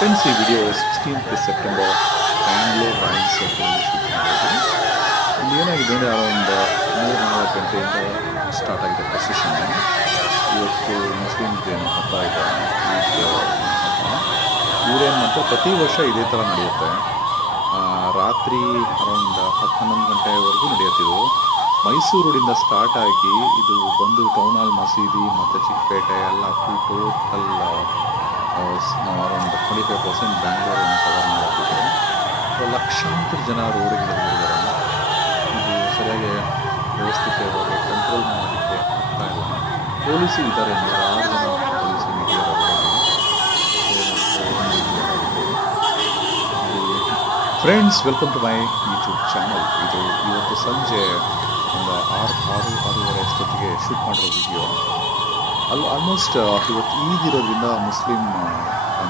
Friends, ಈ video 16th September Bangalore Royal ಸರ್ಕಲಲ್ಲಿ shoot ಮಾಡಿದ್ವಿ. ಇಲ್ಲಿ ಏನಾಗಿದೆ ಅಂದರೆ ಅರೌಂಡ್ 3-4 ಗಂಟೆಯಿಂದ ಸ್ಟಾರ್ಟ್ ಆಗಿದೆ ಪ್ರೊಸೆಷನ್. ಇವತ್ತು ಮುಸ್ಲಿಮ್ಸ್ದೇನು ಹಬ್ಬ ಇದೆ, ಈದ್ ಹಬ್ಬ. ಇವರೇನು ಮಾಡ್ತಾರೆ, ಪ್ರತಿ ವರ್ಷ ಇದೇ ಥರ ನಡೆಯುತ್ತೆ. ರಾತ್ರಿ ಅರೌಂಡ್ 10-11 ಗಂಟೆವರೆಗೂ ನಡೆಯುತ್ತಿದ್ದು. ಮೈಸೂರು ರೋಡಿಂದ ಸ್ಟಾರ್ಟ್ ಆಗಿ ಇದು ಬಂದು ಟೌನ್ ಹಾಲ್ ಮಸೀದಿ ಮತ್ತು ಚಿಕ್ಕಪೇಟೆ ಎಲ್ಲ ಫುಲ್ ಟೋಟಲ್ ಅರೌಂಡ್ 25% ಬ್ಯಾಂಗ್ಳೂರನ್ನು ಕವರ್ ಮಾಡುತ್ತಿದೆ. ಸೊ ಲಕ್ಷಾಂತರ ಜನ ರೋಡಿಗೆ ಇಳಿದಿದ್ದಾರೆ. ಇದು ಸರಿಯಾಗಿ ವ್ಯವಸ್ಥಿತವಾಗಿ ಕಂಟ್ರೋಲ್ ಮಾಡೋದಕ್ಕೆ ಆಗ್ತಾ ಇಲ್ಲ. ಪೊಲೀಸರು ಇದ್ದಾರೆ, 106 ಜನ ಪೊಲೀಸರು ಇದ್ದಾರೆ friends. Welcome to my YouTube channel. ಇದು ಇವತ್ತು ಸಂಜೆ ಒಂದು 6-6:30 ಅಷ್ಟೊತ್ತಿಗೆ ಶೂಟ್ ಮಾಡಿರೋ ವಿಡಿಯೋ. ಆಲ್ಮೋಸ್ಟ್ ಇವತ್ತು ಈದ್ ಇರೋದ್ರಿಂದ ಮುಸ್ಲಿಂ